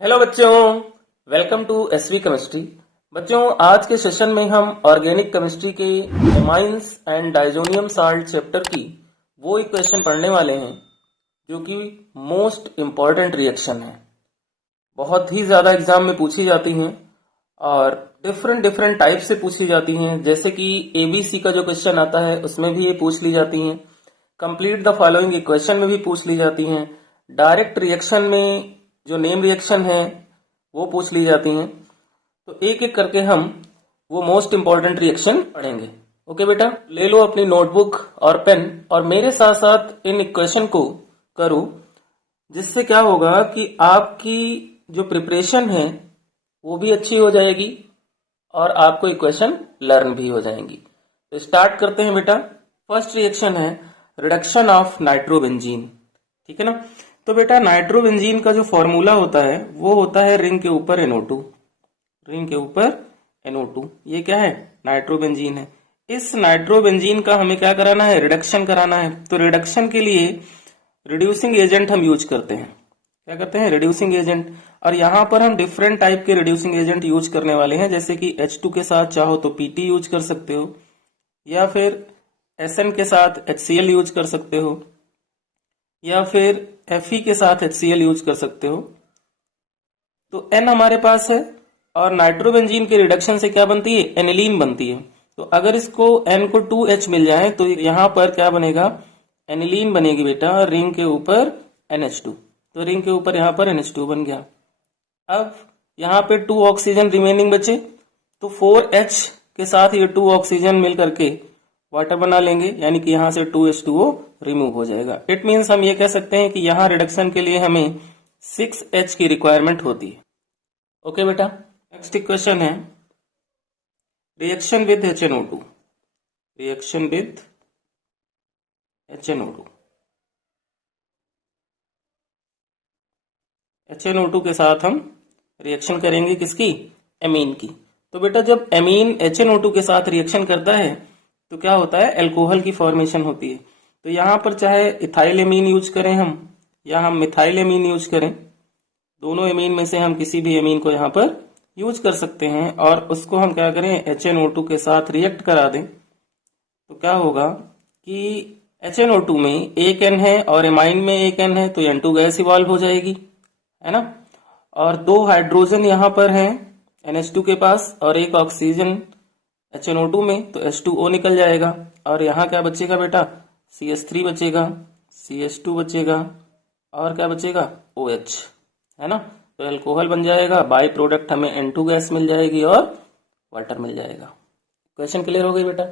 Hello बच्चों, welcome to SV chemistry. बच्चों, आज के सेशन में हम ऑर्गेनिक केमिस्ट्री के amines and diazonium salt chapter की वो इक्वेशन पढ़ने वाले हैं जो कि मोस्ट इम्पॉर्टेंट रिएक्शन है। बहुत ही ज़्यादा एग्जाम में पूछी जाती हैं और डिफरेंट डिफरेंट टाइप से पूछी जाती हैं। जैसे कि एबीसी का जो क्वेश्चन आता है उसमें भी ये पूछ ली जाती हैं, कंप्लीट द फॉलोइंग इक्वेशन में भी पूछ ली जाती हैं, डायरेक्ट रिएक्शन में जो नेम रिएक्शन है वो पूछ ली जाती हैं। तो एक एक करके हम वो मोस्ट इंपॉर्टेंट रिएक्शन पढ़ेंगे। ओके बेटा, ले लो अपनी नोटबुक और पेन और मेरे साथ साथ इन इक्वेशन को करो, जिससे क्या होगा कि आपकी जो प्रिपरेशन है वो भी अच्छी हो जाएगी और आपको इक्वेशन लर्न भी हो जाएंगी। तो स्टार्ट करते हैं बेटा। फर्स्ट रिएक्शन है रिडक्शन ऑफ नाइट्रोबेंजीन। ठीक है ना। तो बेटा नाइट्रोबेंजीन का जो फॉर्मूला होता है वो होता है रिंग के ऊपर NO2। रिंग के ऊपर NO2, ये क्या है? नाइट्रोबेंजीन है। इस नाइट्रोबेंजीन का हमें क्या कराना है? रिडक्शन कराना है। तो रिडक्शन के लिए रिड्यूसिंग एजेंट हम यूज करते हैं। क्या करते हैं? Reducing agent. और यहाँ पर हम डिफरेंट टाइप के रिड्यूसिंग एजेंट यूज करने वाले हैं, जैसे कि H2 के साथ चाहो तो PT यूज कर सकते हो, या फिर SN के साथ HCl यूज कर सकते हो, या फिर Fe के साथ HCl यूज कर सकते हो। तो N हमारे पास है और नाइट्रोबेंजीन के रिडक्शन से क्या बनती है? एनिलीन बनती है। तो अगर इसको N को 2H मिल जाए तो यहाँ पर क्या बनेगा? एनिलीन बनेगी बेटा, रिंग के ऊपर NH2। तो रिंग के ऊपर यहाँ पर NH2 बन गया। अब यहाँ पे 2 ऑक्सीजन रिमेनिंग बचे, तो 4H के साथ ये 2 ऑक्सीजन मिल करके वाटर बना लेंगे, यानी कि यहाँ से 2H2O रिमूव हो जाएगा। इट मीन्स हम ये कह सकते हैं कि यहाँ रिडक्शन के लिए हमें 6H की रिक्वायरमेंट होती है। ओके बेटा, नेक्स्ट इक्वेशन है reaction with HNO2। Reaction with HNO2। HNO2 के साथ हम रिएक्शन करेंगे किसकी? एमीन की। तो बेटा जब एमीन HNO2 के साथ रिएक्शन करता है तो क्या होता है? अल्कोहल की फॉर्मेशन होती है। तो यहाँ पर चाहे इथाइल एमीन यूज करें हम या हम मिथाइल एमीन यूज करें, दोनों एमीन में से हम किसी भी एमीन को यहाँ पर यूज कर सकते हैं और उसको हम क्या करें? HNO2 के साथ रिएक्ट करा दें। तो क्या होगा कि HNO2 में एक N है और एमाइन में एक N है, तो N2 गैस इवॉल्व हो जाएगी, है ना। और 2 हाइड्रोजन यहाँ पर हैं NH2 के पास और एक ऑक्सीजन HNO2 में, तो H2O निकल जाएगा और यहाँ क्या बचेगा बेटा? CH3 बचेगा, CH2 बचेगा और क्या बचेगा? OH, है ना। तो अल्कोहल बन जाएगा, बाई प्रोडक्ट हमें N2 गैस मिल जाएगी और वाटर मिल जाएगा। क्वेश्चन क्लियर हो गई बेटा।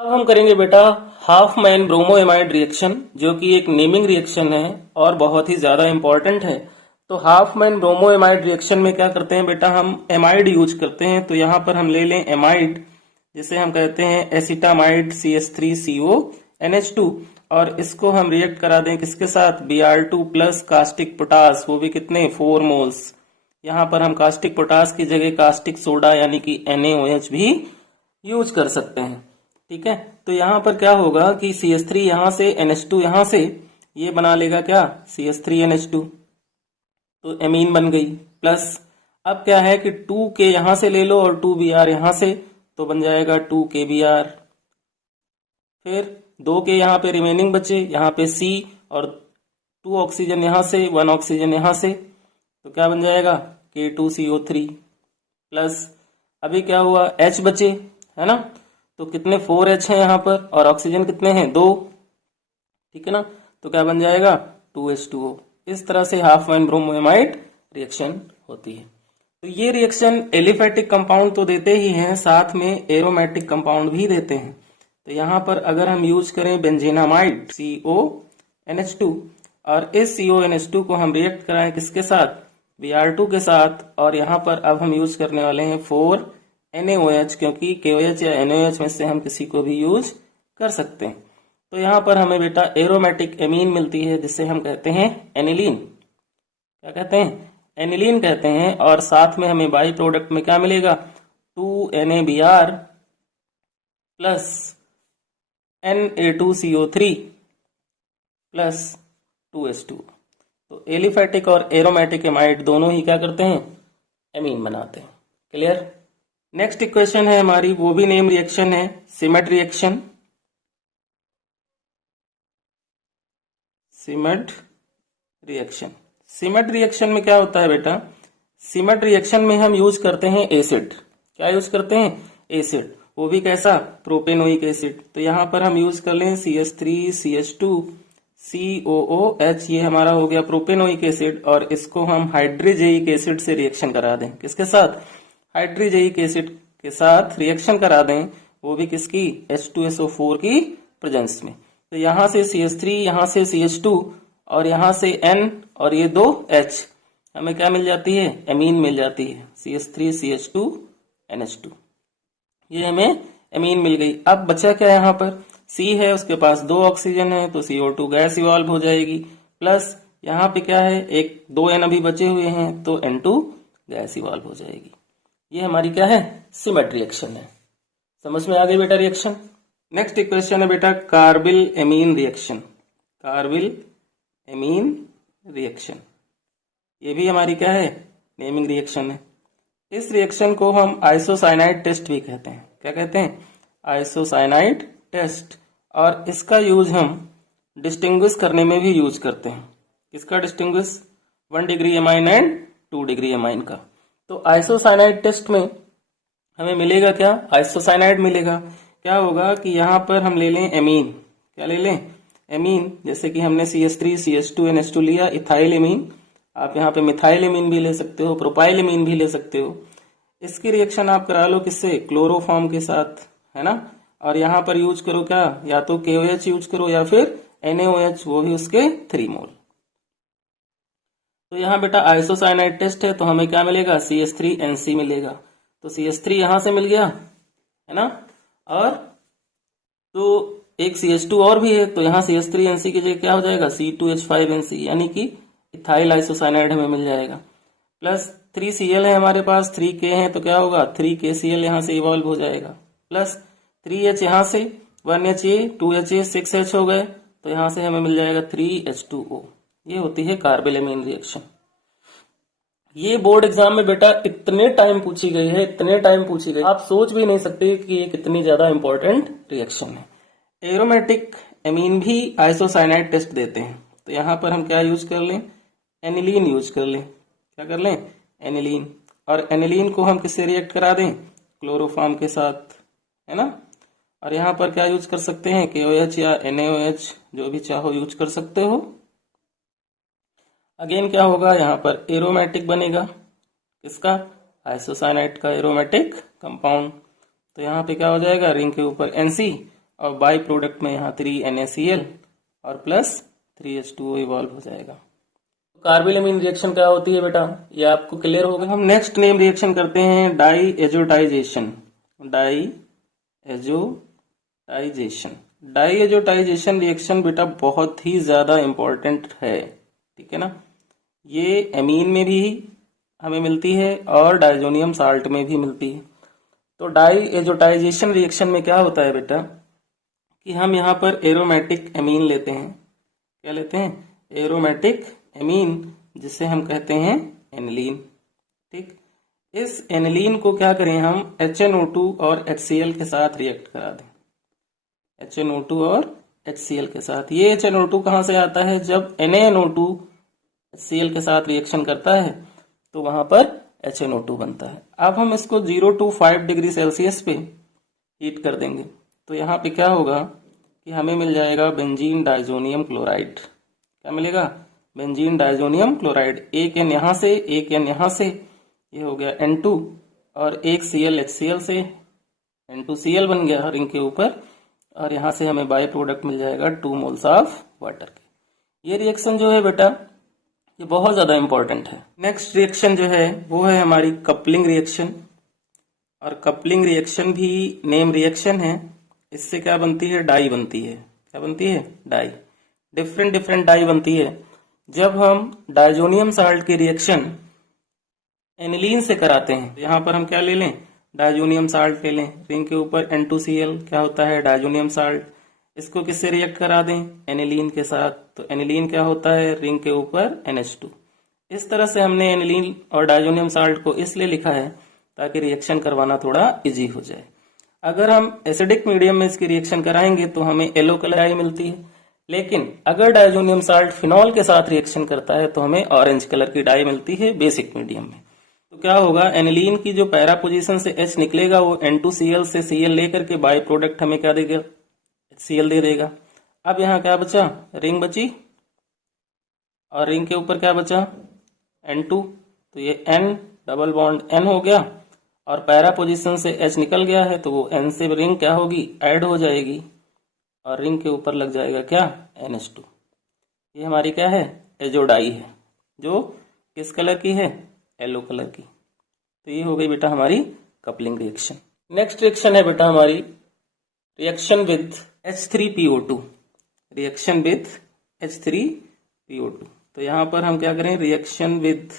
अब हम करेंगे बेटा हाफ मैन ब्रोमोएमाइड रिएक्शन, जो कि एक नेमिंग रिएक्शन है और बहुत ही ज्यादा इंपॉर्टेंट है। तो हाफ मैन ब्रोमोएमाइड रिएक्शन में क्या करते हैं बेटा? हम एमाइड यूज करते हैं। तो यहाँ पर हम ले लें एमाइड, जिसे हम कहते हैं एसिटामाइड CH3CO NH2, और इसको हम रिएक्ट करा दें किसके साथ? Br2 प्लस कास्टिक पोटास, वो भी कितने? 4 मोल्स। यहाँ पर हम कास्टिक पोटास की जगह कास्टिक सोडा यानी कि NaOH भी यूज कर सकते हैं। ठीक है। तो यहाँ पर क्या होगा कि CH3 यहाँ से, NH2 यहाँ से, ये बना लेगा क्या? CH3NH2, तो एमीन बन गई। प्लस अब क्या है कि 2K यहाँ से ले लो और 2Br यहाँ से, तो बन जाएगा 2KBr। फिर 2K यहाँ पे रिमेनिंग बचे, यहाँ पे C और 2 ऑक्सीजन यहाँ से, 1 ऑक्सीजन यहाँ से, तो क्या बन जाएगा? K2CO3। प्लस अभी क्या हुआ? H बचे, है ना। तो कितने? 4H हैं यहाँ पर और ऑक्सीजन कितने हैं? 2। ठीक है ना। तो क्या बन जाएगा? 2H2O। इस तरह से हाफ मैन ब्रोमोएमाइड रिएक्शन होती है। तो ये रिएक्शन एलिफेटिक कंपाउंड तो देते ही हैं, साथ में एरोमेटिक कंपाउंड भी देते हैं। तो यहाँ पर अगर हम यूज करें बेंजीनामाइड CONH2 और इस CONH2 को हम रिएक्ट कराएं किसके साथ? Br2 के साथ, और यहाँ पर अब हम यूज करने वाले हैं 4NaOH, क्योंकि KOH या NaOH में से हम किसी को भी यूज कर सकते हैं। तो यहाँ पर हमें बेटा एरोमेटिक एमीन मिलती है, जिसे हम कहते हैं एनिलीन। क्या कहते हैं? एनिलीन कहते हैं। और साथ में हमें बाई प्रोडक्ट में क्या मिलेगा? 2NaBr plus Na2CO3 plus 2H2। तो एलिफैटिक और एरोमेटिक एमाइड दोनों ही क्या करते हैं, एमीन बनाते हैं। क्लियर। नेक्स्ट इक्वेशन है हमारी, वो भी नेम रिएक्शन है, सिमेट रिएक्शन। सिमेट रिएक्शन, सिमेट रिएक्शन में क्या होता है बेटा, सिमेट रिएक्शन में हम यूज करते हैं एसिड। क्या यूज करते हैं, एसिड, वो भी कैसा, प्रोपेनोइक एसिड। तो यहां पर हम यूज कर लें CH3CH2 COOH, ये हमारा हो गया प्रोपेनोइक एसिड, और इसको हम हाइड्रोजेइक एसिड से रिएक्शन करा दें। किसके साथ, हाइड्रोजेइक एसिड के साथ रिएक्शन करा दें, वो भी किसकी, H2SO4 की प्रेजेंस में। तो यहां से CH3, यहां से CH2 और यहां से N और ये दो H, हमें क्या मिल जाती है, एमीन मिल जाती है, CH3CH2NH2, ये हमें एमीन मिल गई। अब बचा क्या यहाँ पर, C है, उसके पास 2 ऑक्सीजन है, तो CO2 गैस इवॉल्व हो जाएगी, प्लस यहाँ पे क्या है, एक 2 N अभी बचे हुए हैं, तो N2 गैस इवॉल्व हो जाएगी। ये हमारी क्या है, सिमेट रिएक्शन है। समझ में आ गई बेटा रिएक्शन। नेक्स्ट इक्वेशन है बेटा carbyl amine reaction. Carbyl amine reaction, ये भी हमारी क्या है, नेमिंग रिएक्शन है। इस रिएक्शन को हम आइसोसाइनाइड टेस्ट भी कहते हैं। क्या कहते हैं, आइसोसाइनाइड टेस्ट। और इसका यूज हम डिस्टिंग्विश करने में भी यूज करते हैं। किसका distinguish, 1 degree amine and 2 degree amine का। तो आइसोसाइनाइड टेस्ट में हमें मिलेगा क्या, आइसोसाइनाइड मिलेगा। क्या होगा कि यहाँ पर हम ले लें एमीन, क्या ले लें, एमीन। जैसे कि हमने CH3CH2NH2 लिया, इथाइल एमीन। आप यहाँ पे मिथाइल एमीन भी ले सकते हो, प्रोपाइल एमीन भी ले सकते हो। इसकी रिएक्शन आप करा लो किससे, क्लोरोफॉर्म के साथ, है ना। और यहाँ पर यूज करो क्या, या तो KOH यूज करो या फिर NaOH, वो भी उसके 3 मोल। तो यहाँ बेटा आइसोसाइनाइड टेस्ट है, तो हमें क्या मिलेगा, CH3NC मिलेगा। तो CH3 यहां से मिल गया, है ना, और तो एक CH2 और भी है, तो यहाँ CH3NC की जगह क्या हो जाएगा, C2H5NC, यानी कि इथाइल आइसोसाइनाइड हमें मिल जाएगा। प्लस 3Cl है हमारे पास, 3K है, तो क्या होगा, 3KCl यहाँ से इवॉल्व हो जाएगा। प्लस 3H यहाँ से, 1HA 2HA 6H हो गए, तो यहाँ से हमें मिल जाएगा 3H2O। ये होती है कार्बिल एमीन रिएक्शन। ये बोर्ड एग्जाम में बेटा इतने टाइम पूछी गई है, इतने टाइम पूछी गई, आप सोच भी नहीं सकते कि ये कितनी ज्यादा इंपॉर्टेंट रिएक्शन है। एरोमेटिक एमीन भी आइसोसाइनाइड टेस्ट देते हैं। तो यहाँ पर हम क्या यूज कर लें, एनिलीन यूज कर लें। क्या कर लें, एनिलीन। और एनिलीन को हम किससे रिएक्ट करा दें, क्लोरोफॉर्म के साथ, है ना। और यहाँ पर क्या यूज कर सकते हैं, KOH या NaOH, जो भी चाहो यूज कर सकते हो। अगेन क्या होगा, यहाँ पर एरोमेटिक बनेगा, किसका, आइसोसाइनाइड का एरोमेटिक कंपाउंड। तो यहाँ पे क्या हो जाएगा, रिंग के ऊपर NC, और बाई प्रोडक्ट में यहाँ 3NaCl और प्लस 3H2O इवॉल्व हो जाएगा। कार्बिल एमीन रिएक्शन क्या होती है बेटा, ये आपको क्लियर होगा। हम नेक्स्ट नेम रिएक्शन करते हैं diazotisation. Diazotisation, diazotisation reaction बेटा बहुत ही ज्यादा इंपॉर्टेंट है, ठीक है ना। ये एमीन में भी हमें मिलती है और डाइजोनियम साल्ट में भी मिलती है। तो डाई एजोटाइजेशन रिएक्शन में क्या होता है बेटा, कि हम यहाँ पर एरोमेटिक एमीन लेते हैं। क्या लेते हैं, एरोमेटिक एमीन, जिसे हम कहते हैं एनिलीन। ठीक, इस एनिलीन को क्या करें हम, HNO2 और HCl के साथ रिएक्ट करा दें। HNO2 और HCl के साथ। ये HNO2 कहाँ से आता है, जब NaNO2 HCl के साथ रिएक्शन करता है तो वहां पर HNO2 बनता है। अब हम इसको 0 to 5 डिग्री सेल्सियस पे हीट कर देंगे, तो यहाँ पे क्या होगा कि हमें मिल जाएगा बेंजीन डाइजोनियम क्लोराइड। क्या मिलेगा, बेंजीन डाइजोनियम क्लोराइड। एक N यहाँ से, एक N यहाँ से, ये हो गया N2, और एक Cl HCl से N2Cl बन गया रिंग के ऊपर, और यहाँ से हमें बाय प्रोडक्ट मिल जाएगा 2 मोल्स ऑफ वाटर के। ये रिएक्शन जो है बेटा ये बहुत ज्यादा इंपॉर्टेंट है। नेक्स्ट रिएक्शन जो है वो है हमारी कपलिंग रिएक्शन, और कपलिंग रिएक्शन भी नेम रिएक्शन है। इससे क्या बनती है, डाई बनती है। क्या बनती है, डाई। डिफरेंट डिफरेंट डाई बनती है। जब हम डाइजोनियम साल्ट की रिएक्शन एनिलीन से कराते हैं, तो यहाँ पर हम क्या ले लें, डाइजोनियम साल्ट ले लें। रिंग के ऊपर N2Cl क्या होता है, डाइजोनियम साल्ट। इसको किससे रिएक्ट करा दें, एनिलीन के साथ। तो एनिलीन क्या होता है, रिंग के ऊपर NH2। इस तरह से हमने एनिलीन और डायजोनियम साल्ट को इसलिए लिखा है ताकि रिएक्शन करवाना थोड़ा इजी हो जाए। अगर हम एसिडिक मीडियम में इसकी रिएक्शन कराएंगे तो हमें येलो कलर डाई मिलती है, लेकिन अगर डायजोनियम साल्ट फिनॉल के साथ रिएक्शन करता है तो हमें ऑरेंज कलर की डाई मिलती है बेसिक मीडियम में। तो क्या होगा, एनिलीन की जो पैरा पोजीशन से H निकलेगा वो N2Cl से Cl लेकर के बाई प्रोडक्ट हमें क्या देगा, Cl दे देगा। अब यहाँ क्या बचा, रिंग बची, और रिंग के ऊपर क्या बचा, N2। तो ये N डबल बॉन्ड N हो गया, और पैरा पोजीशन से H निकल गया है तो वो N से रिंग क्या होगी, ऐड हो जाएगी, और रिंग के ऊपर लग जाएगा क्या, NH2। ये हमारी क्या है, एजोडाई है, जो किस कलर की है, येलो कलर की। तो ये हो गई बेटा हमारी कपलिंग रिएक्शन। नेक्स्ट रिएक्शन है बेटा हमारी reaction with H3PO2। Reaction with H3PO2। तो यहां पर हम क्या करें, रिएक्शन विद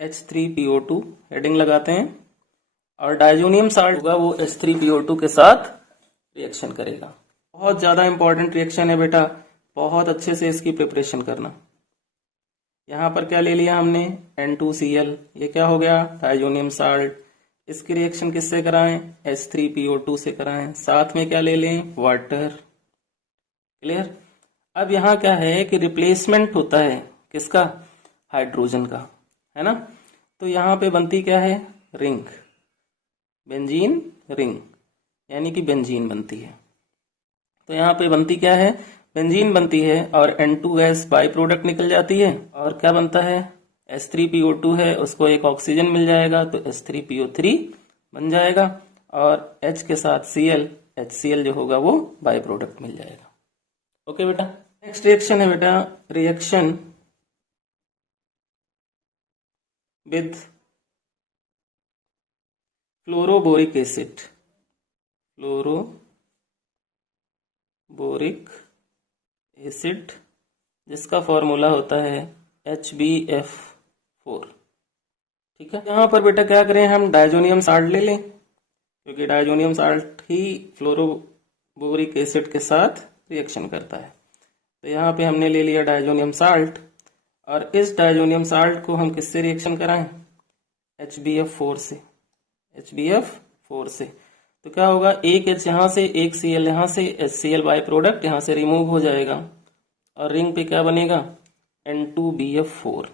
H3PO2 हेडिंग लगाते हैं, और डायजोनियम साल्ट होगा वो H3PO2 के साथ रिएक्शन करेगा। बहुत ज्यादा इंपॉर्टेंट रिएक्शन है बेटा, बहुत अच्छे से इसकी प्रिपरेशन करना। यहाँ पर क्या ले लिया हमने, N2Cl, ये क्या हो गया, डायजोनियम साल्ट। इसकी रिएक्शन किससे कराएं, H3PO2 से कराएं। साथ में क्या ले लें, वाटर। क्लियर। अब यहाँ क्या है कि रिप्लेसमेंट होता है किसका, हाइड्रोजन का, है ना। तो यहाँ पे बनती क्या है, रिंग, बेंजीन रिंग, यानी कि बेंजीन बनती है। तो यहाँ पे बनती क्या है, बेंजीन बनती है, और N2 गैस बाई प्रोडक्ट निकल जाती है, और क्या बनता है, H3PO2 है, उसको एक ऑक्सीजन मिल जाएगा तो H3PO3 बन जाएगा, और H के साथ Cl, HCl जो होगा वो बाई प्रोडक्ट मिल जाएगा। ओके बेटा। नेक्स्ट रिएक्शन है बेटा reaction with fluoroboric acid. Fluoroboric acid, जिसका फॉर्मूला होता है HbF4। ठीक है। यहाँ पर बेटा क्या करें, हम डायजोनियम साल्ट ले लें, क्योंकि डायजोनियम साल्ट ही फ्लोरोबोरिक एसिड के साथ रिएक्शन करता है। तो यहाँ पे हमने ले लिया डायजोनियम साल्ट, और इस डायजोनियम साल्ट को हम किससे रिएक्शन कराएं, HbF4 से। HbF4 से तो क्या होगा, एक H यहाँ से, एक Cl यहाँ से, HCl बाई प्रोडक्ट यहाँ से रिमूव हो जाएगा, और रिंग पे क्या बनेगा, N2BF4।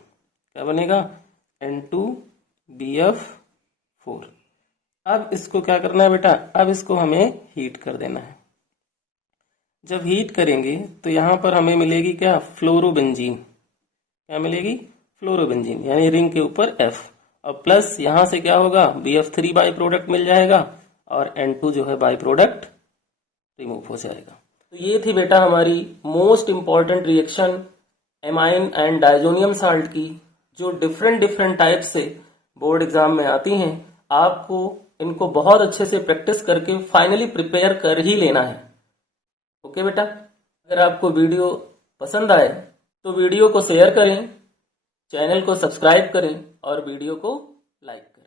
क्या बनेगा, N2BF4। अब इसको क्या करना है बेटा, अब इसको हमें हीट कर देना है। जब हीट करेंगे तो यहाँ पर हमें मिलेगी क्या, फ्लोरोबेंजीन। क्या मिलेगी, फ्लोरोबेंजीन, यानी रिंग के ऊपर F, और प्लस यहाँ से क्या होगा, BF3 बाई प्रोडक्ट मिल जाएगा, और N2 जो है बाई प्रोडक्ट रिमूव हो जाएगा। तो ये थी बेटा हमारी most important reaction amine and diazonium salt की, जो डिफरेंट टाइप से बोर्ड एग्जाम में आती हैं। आपको इनको बहुत अच्छे से प्रैक्टिस करके फाइनली प्रिपेयर कर ही लेना है। ओके बेटा। अगर आपको वीडियो पसंद आए तो वीडियो को शेयर करें, चैनल को सब्सक्राइब करें, और वीडियो को लाइक करें।